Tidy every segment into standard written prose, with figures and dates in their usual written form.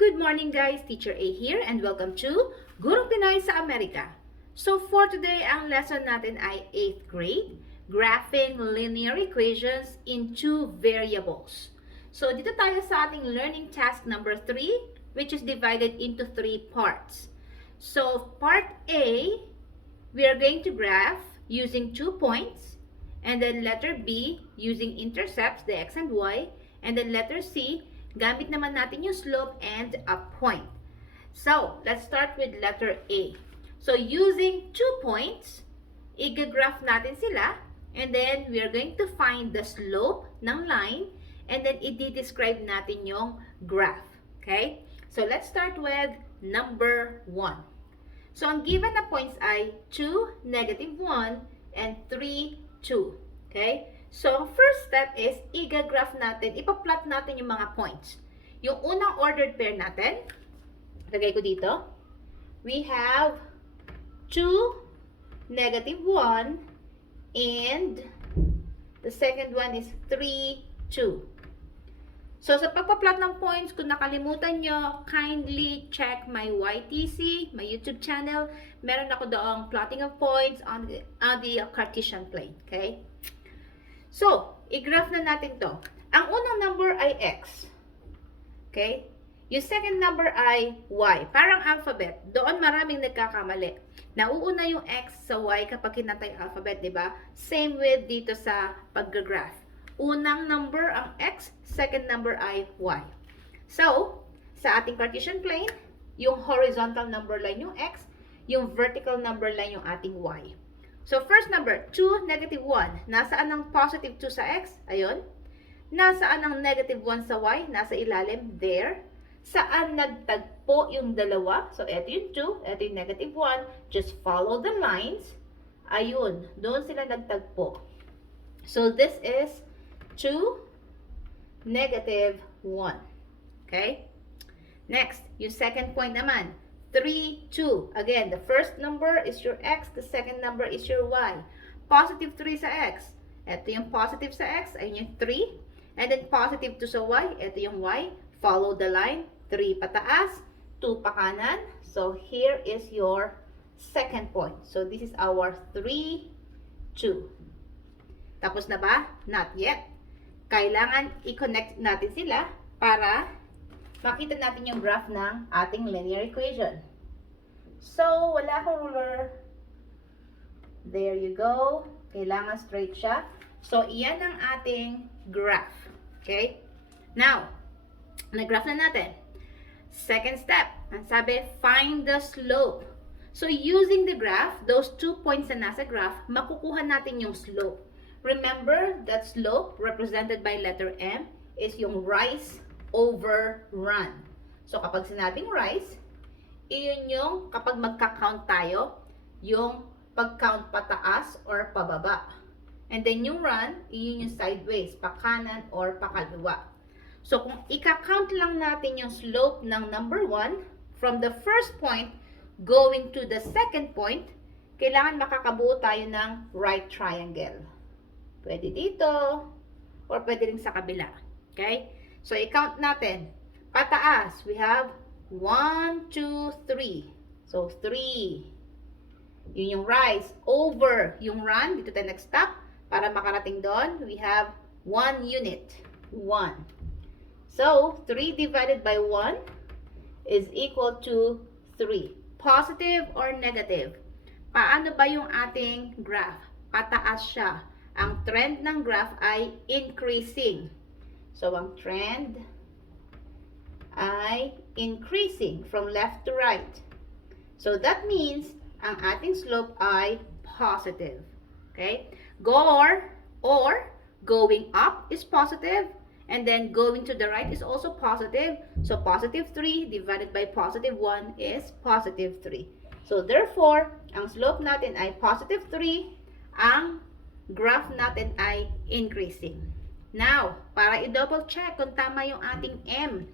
Good morning guys, Teacher A here and welcome to Gurong Pinoy sa Amerika. So for today, ang lesson natin ay 8th grade, Graphing Linear Equations in Two Variables. So dito tayo sa ating learning task number 3, which is divided into 3 parts. So part A, we are going to graph using 2 points, and then letter B using intercepts, the x and y, and then letter C, gamit naman natin yung slope and a point. So, let's start with letter A. So, using 2 points, i-graph natin sila, and then we are going to find the slope ng line, and then i-describe natin yung graph. Okay? So, let's start with number 1. So, ang given na points ay 2, -1, and 3, 2. Okay? So, first step is, i-graph natin, ipa-plot natin yung mga points. Yung unang ordered pair natin, lagay ko dito, we have 2, -1, and the second one is 3, 2. So, sa pagpa-plot ng points, kung nakalimutan nyo, kindly check my YTC, my YouTube channel. Meron ako doong plotting of points on the Cartesian plane. Okay? So, i-graph na natin to. Ang unang number ay x. Okay? Yung second number ay y. Parang alphabet. Doon maraming nagkakamali. Nauuna yung x sa y kapag kinantay alphabet, di ba? Same with dito sa pag-graph. Unang number ang x, second number ay y. So, sa ating Cartesian plane, yung horizontal number line yung x, yung vertical number line yung ating y. So, first number, 2, -1. Nasaan ang positive 2 sa x? Ayun. Nasaan ang -1 sa y? Nasa ilalim. There. Saan nagtagpo yung dalawa? So, eto yung 2, eto yung -1. Just follow the lines. Ayun. Doon sila nagtagpo. So, this is 2, -1. Okay? Next, yung second point naman. 3, 2. Again, the first number is your x, the second number is your y. Positive 3 sa x. Ito yung positive sa x, ayun yung 3. And then positive 2 sa y, ito yung y. Follow the line, 3 pataas, 2 pa kanan. So, here is your second point. So, this is our 3, 2. Tapos na ba? Not yet. Kailangan i-connect natin sila para makita natin yung graph ng ating linear equation. So, wala akong ruler. There you go. Kailangan straight siya. So, iyan ang ating graph. Okay? Now, nag-graph na natin. Second step. Ang sabi, find the slope. So, using the graph, those 2 points na nasa graph, makukuha natin yung slope. Remember that slope represented by letter M is yung rise over run. So, kapag sinabing rise, iyon yung kapag magka-count tayo, yung pag-count pataas or pababa. And then yung run, iyon yung sideways, pa kanan or pa kaliwa. So, kung ika-count lang natin yung slope ng number 1, from the first point going to the second point, kailangan makakabuo tayo ng right triangle. Pwede dito, or pwede rin sa kabila. Okay? So, i-count natin. Pataas, we have 1, 2, 3. So, 3. Yun yung rise. Over yung run, dito tayo nag-stop. Para makarating doon, we have 1 unit. 1. So, 3 divided by 1 is equal to 3. Positive or negative? Paano ba yung ating graph? Pataas siya. Ang trend ng graph ay increasing. So, ang trend ay increasing from left to right. So, that means, ang ating slope ay positive. Okay? Or going up is positive, and then going to the right is also positive. So, positive 3 divided by positive 1 is positive 3. So, therefore, ang slope natin ay positive 3, ang graph natin ay increasing. Now, para i-double check kung tama yung ating M,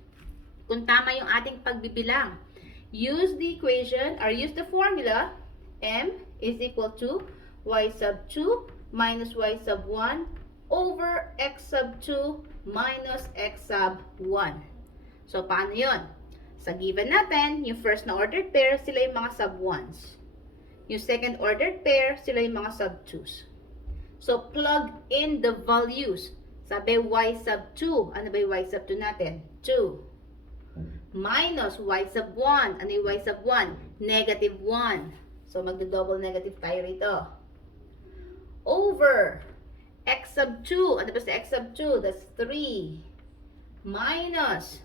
kung tama yung ating pagbibilang, use the equation or use the formula M is equal to y sub 2 minus y sub 1 over x sub 2 minus x sub 1. So, paano yun? Sa given natin, yung first na ordered pair, sila yung mga sub 1s. Yung second ordered pair, sila yung mga sub 2s. So, plug in the values. Sabi, y sub 2. Ano ba yung y sub 2 natin? 2. Minus y sub 1. Ano yung y sub 1? Negative 1. So, magdo-double negative tayo rito. Over x sub 2. Ano ba si x sub 2? That's 3. Minus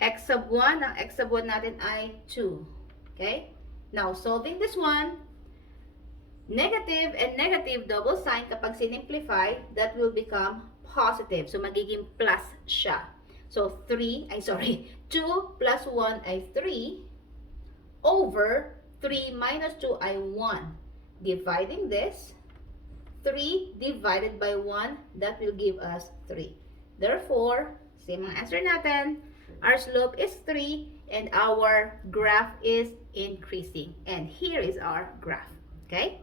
x sub 1. Ang x sub 1 natin ay 2. Okay? Now, solving this one, negative and negative double sign, kapag sinimplify, that will become positive. So, magiging plus siya. So, 2 plus 1 ay 3 over 3 minus 2 ay 1. Dividing this, 3 divided by 1, that will give us 3. Therefore, same ang answer natin. Our slope is 3 and our graph is increasing. And here is our graph. Okay?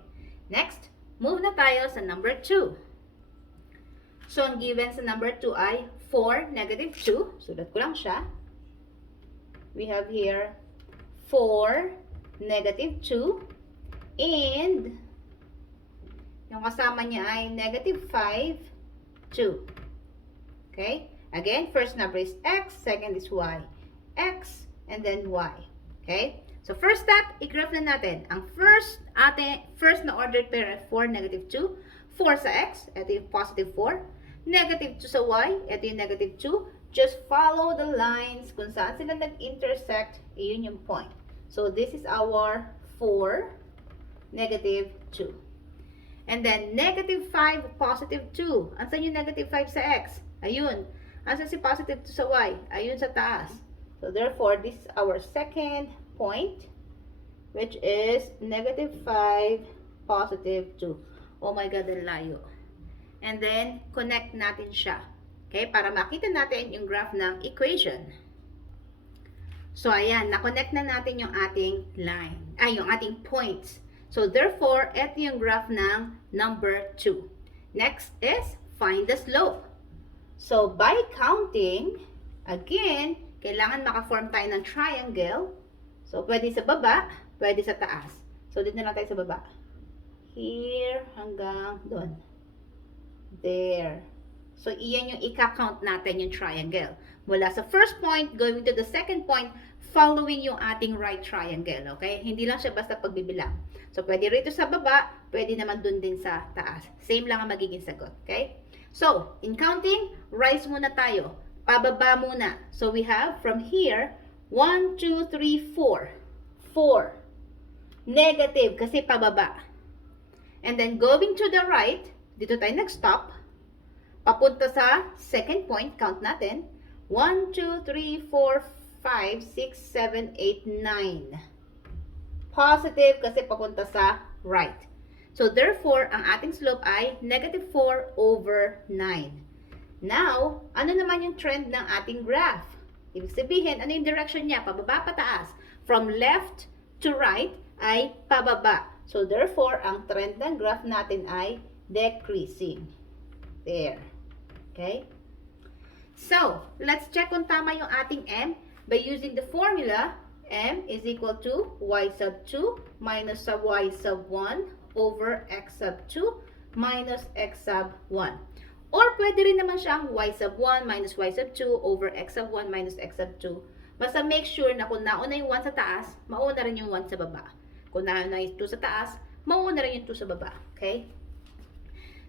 Next, move na tayo sa number 2. So, ang given sa number 2 ay 4, negative 2. Sulat ko lang siya. We have here 4, negative 2. And, yung kasama niya ay negative 5, 2. Okay? Again, first number is x, second is y. X, and then y. Okay? So, first step, i-graph na natin. Ang first na ordered pair ay 4, negative 2. 4 sa x, ito yung positive 4. Negative 2 sa y, ito yung negative 2. Just follow the lines. Kung saan sila nag-intersect, yun yung point. So, this is our 4, negative 2. And then, negative 5, positive 2. Asan yung negative 5 sa x? Ayun. Asan si positive 2 sa y? Ayun sa taas. So, therefore, this is our second point, which is negative 5, positive 2. Oh my God, ang layo. And then, connect natin siya. Okay? Para makita natin yung graph ng equation. So, ayan. Na-connect na natin yung ating line. Yung ating points. So, therefore, ito yung graph ng number 2. Next is, find the slope. So, by counting, again, kailangan maka-form tayo ng triangle. So, pwede sa baba, pwede sa taas. So, dito na lang tayo sa baba. Here, hanggang doon. There. So, iyan yung ika-count natin yung triangle. Mula sa first point, going to the second point, following yung ating right triangle. Okay? Hindi lang siya basta pagbibilang. So, pwede rito sa baba, pwede naman dun din sa taas. Same lang ang magiging sagot. Okay? So, in counting, rise muna tayo. Pababa muna. So, we have from here, 1, 2, 3, 4. 4. Negative kasi pababa. And then, going to the right, dito tayo nag-stop. Papunta sa second point, count natin. 1, 2, 3, 4, 5, 6, 7, 8, 9. Positive kasi papunta sa right. So, therefore, ang ating slope ay negative 4 over 9. Now, ano naman yung trend ng ating graph? Ibig sabihin, ano yung direction niya? Pababa, pataas. From left to right ay pababa. So, therefore, ang trend ng graph natin ay decreasing. There. Okay? So, let's check kung tama yung ating M by using the formula. M is equal to y sub 2 minus sub y sub 1 over x sub 2 minus x sub 1. Or pwede rin naman siyang y sub 1 minus y sub 2 over x sub 1 minus x sub 2. Basta make sure na kung nauna yung 1 sa taas, mauna rin yung 1 sa baba. Kung nauna yung 2 sa taas, mauna rin yung 2 sa baba. Okay?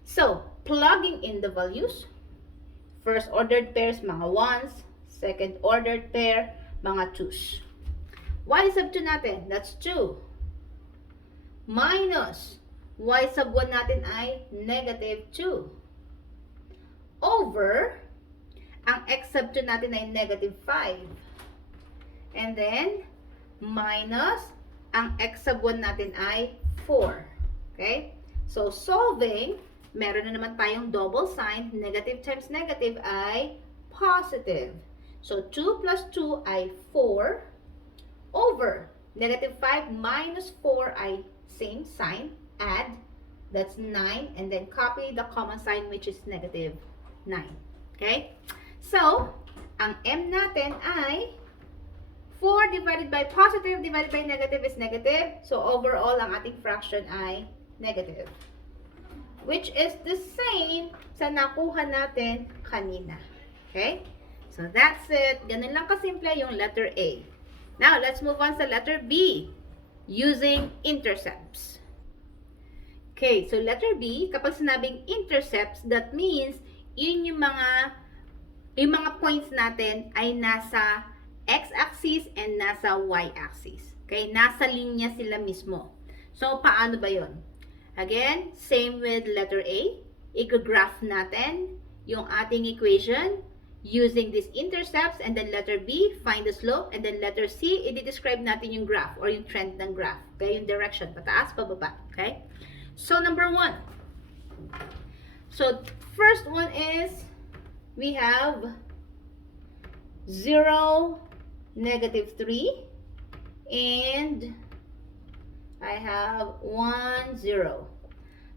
So, plugging in the values. First ordered pairs, mga 1s. Second ordered pair, mga 2s. Y sub 2 natin, that's 2. Minus, y sub 1 natin ay negative 2. Over, ang x sub 2 natin ay negative 5. And then, minus, ang x sub 1 natin ay 4. Okay? So, solving, meron na naman tayong double sign. Negative times negative ay positive. So, 2 plus 2 ay 4. Over negative 5 minus 4 ay same sign, add, that's 9, and then copy the common sign which is negative 9. Okay? So, ang M natin ay 4 divided by positive divided by negative is negative. So, overall, ang ating fraction ay negative. Which is the same sa nakuha natin kanina. Okay? So, that's it. Ganun lang kasimple yung letter A. Now, let's move on sa letter B. Using intercepts. Okay, so letter B, kapag sinabing intercepts, that means yun yung mga points natin ay nasa x-axis and nasa y-axis. Okay, nasa linya sila mismo. So, paano ba yun? Again, same with letter A. I-graph natin yung ating equation using these intercepts, and then letter B, find the slope, and then letter C, i-describe natin yung graph or yung trend ng graph. Okay, yung direction, pataas, pababa. Okay? So, number 1. So, first one is, we have 0, negative 3, and I have 1, 0.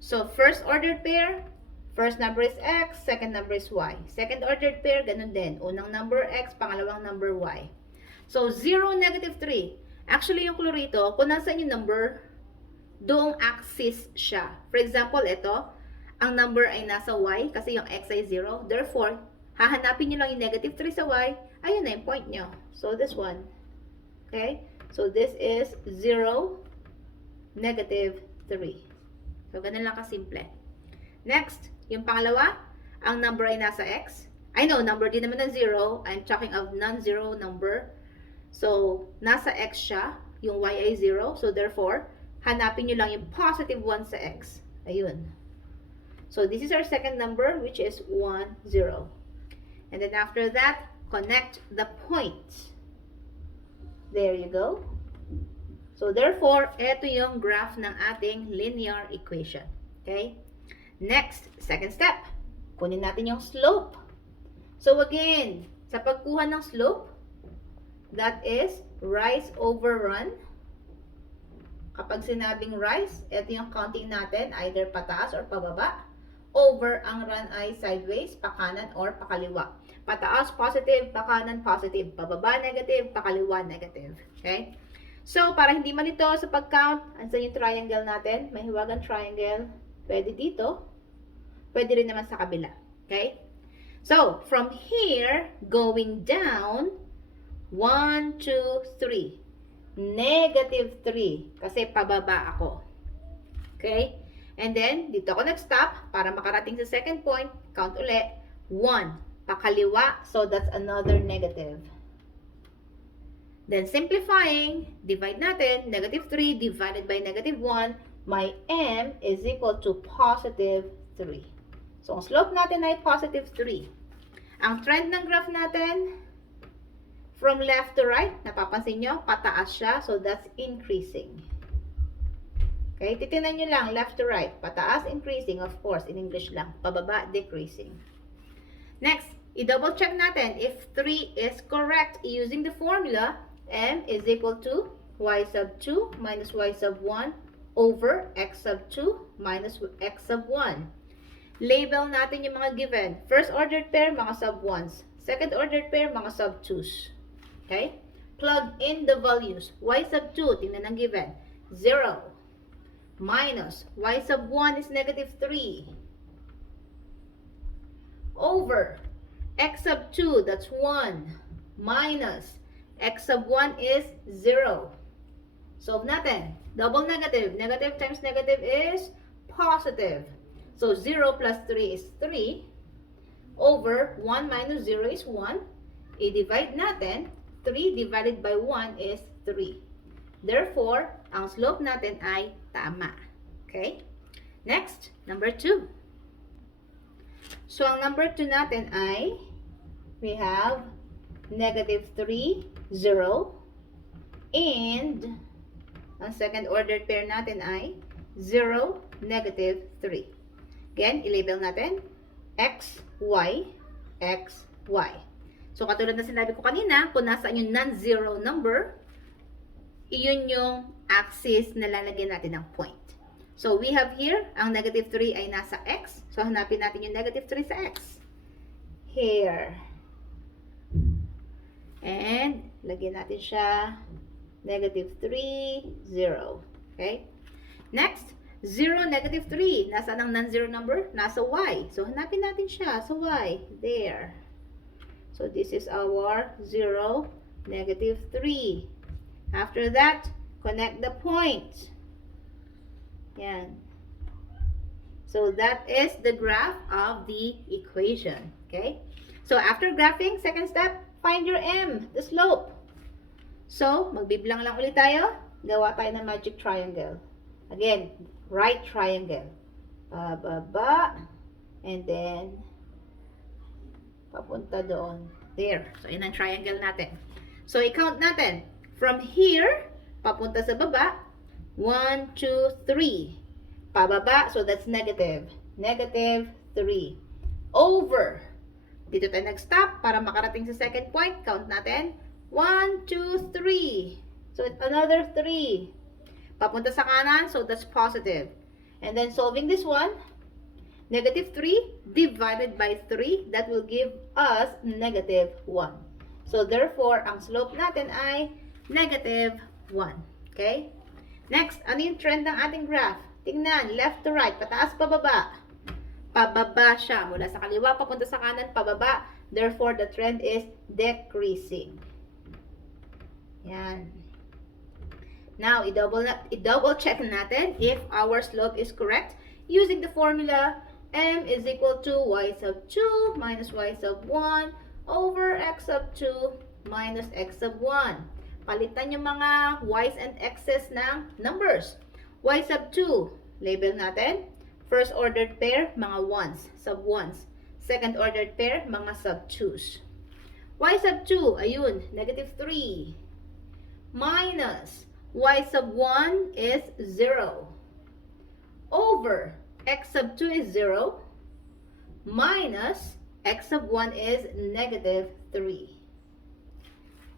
So, first ordered pair, first number is x, second number is y. Second ordered pair, ganun din. Unang number x, pangalawang number y. So, 0, negative 3. Actually, yung clue rito, kung nasaan yung number, doong axis siya. For example, ito, ang number ay nasa y, kasi yung x ay 0. Therefore, hahanapin nyo lang yung negative 3 sa y, ayun na yung point nyo. So, this one. Okay? So, this is 0, negative 3. So, ganun lang kasimple. Next, yung pangalawa, ang number ay nasa x. I know, number din naman ng 0. I'm talking of non-zero number. So, nasa x siya. Yung y ay 0. So, therefore, hanapin nyo lang yung positive 1 sa x. Ayun. So, this is our second number, which is 1, 0. And then after that, connect the points. There you go. So, therefore, ito yung graph ng ating linear equation. Okay? Next, second step. Kunin natin yung slope. So, again, sa pagkuha ng slope, that is rise over run. Kapag sinabing rise, ito yung counting natin, either pataas or pababa. Over, ang run ay sideways, pakanan or pakaliwa. Pataas, positive, pakanan, positive. Pababa, negative, pakaliwa, negative. Okay? So, para hindi malito sa pag-count, ansan yung triangle natin? May hiwagang triangle. Pwede dito. Pwede rin naman sa kabila. Okay? So, from here, going down, 1, 2, 3. Negative 3. Kasi pababa ako. Okay? And then, dito ako nag-stop para makarating sa second point. Count ulit. 1. Pakaliwa. So, that's another negative. Then, simplifying, divide natin, negative 3 divided by negative 1, my m is equal to positive 3. So, ang slope natin ay positive 3. Ang trend ng graph natin, from left to right, napapansin nyo, pataas siya, so that's increasing. Okay, titingnan nyo lang, left to right, pataas, increasing, of course, in English lang, pababa, decreasing. Next, i-double check natin if 3 is correct using the formula. M is equal to y sub 2 minus y sub 1 over x sub 2 minus x sub 1. Label natin yung mga given. First ordered pair, mga sub 1s. Second ordered pair, mga sub 2s. Okay? Plug in the values. Y sub 2, tingnan ang given. 0. Minus y sub 1 is negative 3. Over x sub 2, that's 1. Minus x sub 1 is 0. Solve natin. Double negative. Negative times negative is positive. So, 0 plus 3 is 3. Over 1 minus 0 is 1. I-divide natin. 3 divided by 1 is 3. Therefore, ang slope natin ay tama. Okay? Next, number 2. So, ang number 2 natin ay, we have negative 3, 0, and ang second ordered pair natin ay 0, negative 3. Again, i-label natin x, y, x, y. So, katulad na sinabi ko kanina, kung nasaan yung non-zero number, iyon yung axis na lalagyan natin ng point. So, we have here, ang negative 3 ay nasa x. So, hanapin natin yung negative 3 sa x. Here. And lagyan natin siya negative 3, 0. Okay? Next, 0, negative 3. Nasaan ang non-zero number? Nasa y. So, hanapin natin siya sa y. There. So, this is our 0, negative 3. After that, connect the points. Yan. So, that is the graph of the equation. Okay? So, after graphing, second step, find your m, the slope. So, magbiblang lang ulit tayo. Gawa tayo ng magic triangle. Again, right triangle. Baba, and then, papunta doon. There. So, yun ang triangle natin. So, i-count natin. From here, papunta sa baba, 1, 2, 3. Pababa, so that's negative. Negative 3. Over. Dito tayo nag-stop para makarating sa second point. Count natin. 1, 2, 3. So, it's another 3. Papunta sa kanan, so that's positive. And then, solving this one, negative 3 divided by 3, that will give us negative 1. So, therefore, ang slope natin ay negative 1. Okay? Next, ano yung trend ng ating graph? Tingnan, left to right, pataas, pababa. Pababa siya. Mula sa kaliwa, papunta sa kanan, pababa. Therefore, the trend is decreasing. Yan. Now, i-double check natin if our slope is correct using the formula m is equal to y sub 2 minus y sub 1 over x sub 2 minus x sub 1. Palitan yung mga y's and x's ng numbers. Y sub 2, label natin. First ordered pair, mga 1's, sub 1's. Second ordered pair, mga sub 2's. Y sub 2, ayun, negative 3. Minus y sub 1 is 0. Over x sub 2 is 0. Minus x sub 1 is negative 3.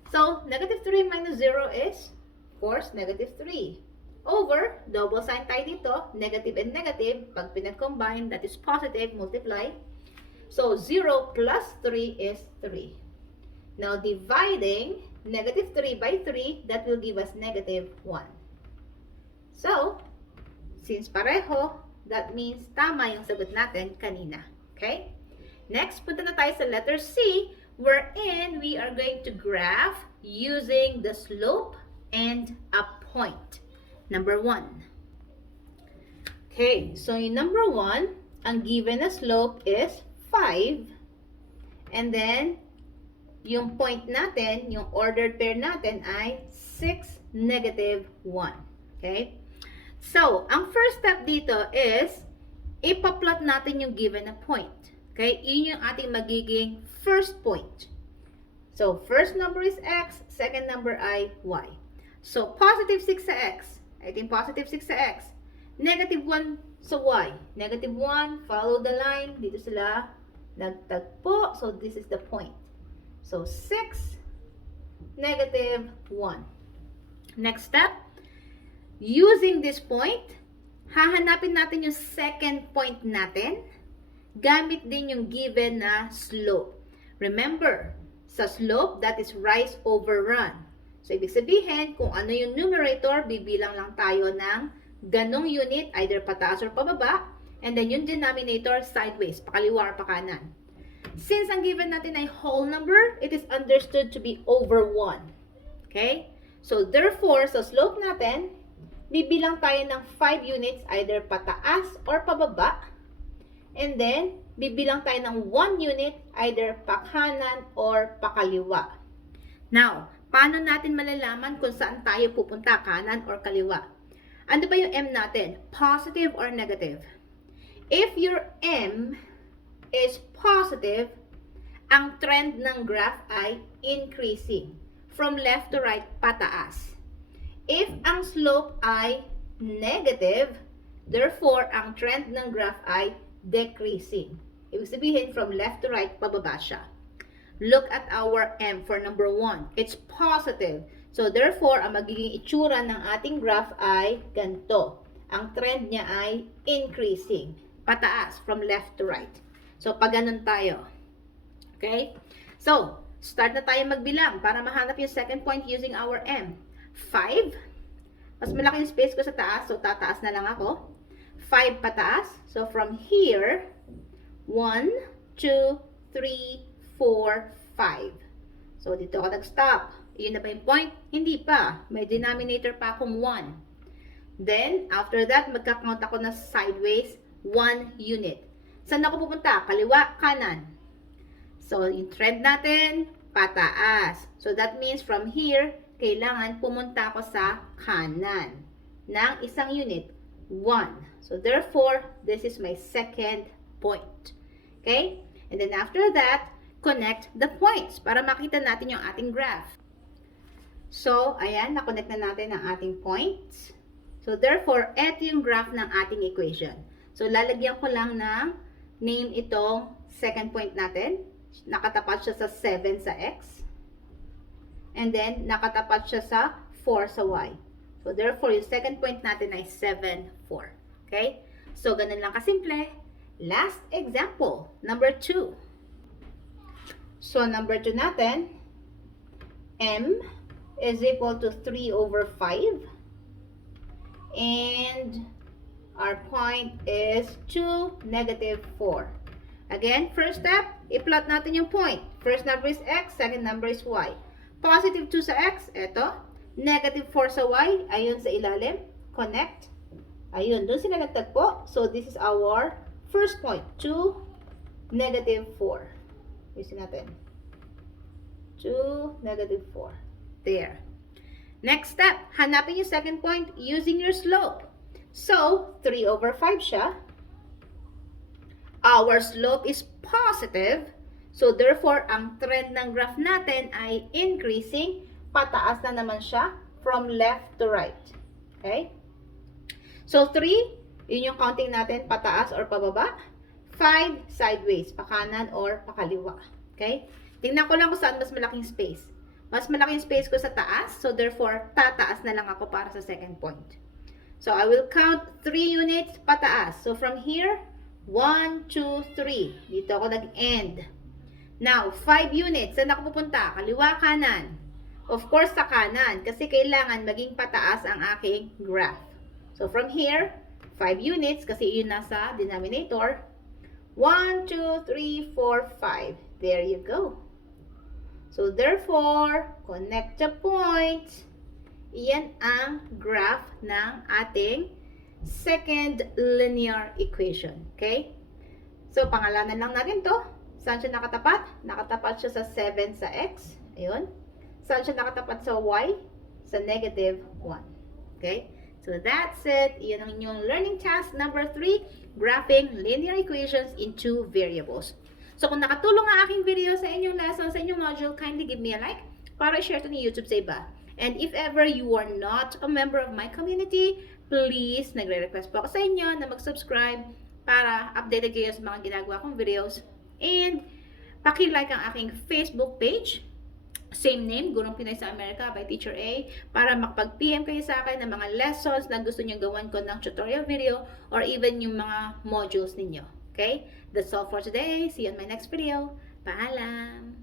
So, negative 3 minus 0 is, of course, negative 3. Over, double sign tayo dito, negative and negative. Pag pinag-combine, that is positive, multiply. So, 0 plus 3 is 3. Now, dividing negative 3 by 3, that will give us negative 1. So, since pareho, that means tama yung sagot natin kanina. Okay? Next, punta na tayo sa letter C, wherein we are going to graph using the slope and a point. Number 1. Okay, so in number 1, ang given na slope is 5. And then, yung point natin, yung ordered pair natin ay 6, negative 1. Okay? So, ang first step dito is, ipa-plot natin yung given na point. Okay? Yun yung ating magiging first point. So, first number is x, second number ay y. So, positive 6 sa x. I think positive 6 sa x. Negative 1 sa y. Negative 1, follow the line. Dito sila nagtagpo. So, this is the point. So, 6, negative 1. Next step, using this point, hahanapin natin yung second point natin. Gamit din yung given na slope. Remember, sa slope, that is rise over run. So, ibig sabihin, kung ano yung numerator, bibilang lang tayo ng ganong unit, either pataas or pababa. And then, yung denominator, sideways, pakaliwa or pakanan. Since ang given natin ay whole number, it is understood to be over 1. Okay? So, therefore, sa slope natin, bibilang tayo ng 5 units, either pataas or pababa. And then, bibilang tayo ng 1 unit, either pakanan or pakaliwa. Now, paano natin malalaman kung saan tayo pupunta, kanan or kaliwa? Ano ba yung M natin? Positive or negative? If your M is positive, ang trend ng graph ay increasing. From left to right, pataas. If ang slope ay negative, therefore, ang trend ng graph ay decreasing. Ibig sabihin, from left to right, pababa siya. Look at our M for number 1. It's positive. So, therefore, ang magiging itsura ng ating graph ay ganito. Ang trend niya ay increasing. Pataas, from left to right. So, pag ganun tayo. Okay? So, Start na tayo magbilang para mahanap yung second point using our M. 5. Mas malaki yung space ko sa taas, so tataas na lang ako. 5 pataas. So from here, 1, 2, 3, 4, 5. So dito ako nag-stop. Yun na ba yung point? Hindi pa. May denominator pa akong 1. Then, after that, magka-count ako na sideways 1 unit. Saan ako pupunta? Kaliwa, kanan. So, yung trend natin, pataas. So, that means from here, kailangan pumunta ako sa kanan ng isang unit, 1. So, therefore, this is my second point. Okay? And then after that, connect the points para makita natin yung ating graph. So, ayan, na-connect na natin ang ating points. So, therefore, eto yung graph ng ating equation. So, lalagyan ko lang ng name itong second point natin. Nakatapat siya sa 7 sa x. And then, nakatapat siya sa 4 sa y. So, therefore, yung second point natin ay 7, 4. Okay? So, ganun lang kasimple. Last example, number 2. So, number 2 natin, m is equal to 3 over 5. And our point is 2, negative 4. Again, first step, i-plot natin yung point. First number is x, second number is y. Positive 2 sa x, eto. Negative 4 sa y, ayun sa ilalim. Connect. Ayun, doon sila nagtagpo. So, this is our first point. 2, negative 4. Isin natin. 2, negative 4. There. Next step, hanapin yung second point using your slope. So, 3 over 5 siya. Our slope is positive. So, therefore, ang trend ng graph natin ay increasing. Pataas na naman siya from left to right. Okay? So, 3, yun yung counting natin, pataas or pababa. 5, sideways, pakanan or pakaliwa. Okay? Tingnan ko lang kung saan mas malaking space. Mas malaking space ko sa taas. So, therefore, tataas na lang ako para sa second point. So, I will count 3 units pataas. So, from here, 1, 2, 3. Dito ako nag-end. Now, 5 units. Saan ako pupunta? Kaliwa, kanan. Of course, sa kanan. Kasi kailangan maging pataas ang aking graph. So, from here, 5 units. Kasi yun nasa denominator. 1, 2, 3, 4, 5. There you go. So, therefore, connect the points. Iyan ang graph ng ating second linear equation. Okay? So, pangalanan lang natin to. Saan siya nakatapat? Nakatapat siya sa 7 sa x. Ayun. Saan siya nakatapat sa y? Sa negative 1. Okay? So, that's it. Iyan ang inyong learning task number 3, graphing linear equations in 2 variables. So, kung nakatulong ang aking video sa inyong lesson, sa inyong module, kindly give me a like para share to ni YouTube sa iba. And if ever you are not a member of my community, please, nagre-request po ako sa inyo na mag-subscribe para updated kayo sa mga ginagawa kong videos. And, paki-like ang aking Facebook page. Same name, Gurong Pinoy sa Amerika by Teacher A, para makapag-PM kayo sa akin ng mga lessons na gusto nyo gawan ko ng tutorial video or even yung mga modules ninyo. Okay? That's all for today. See you on my next video. Paalam!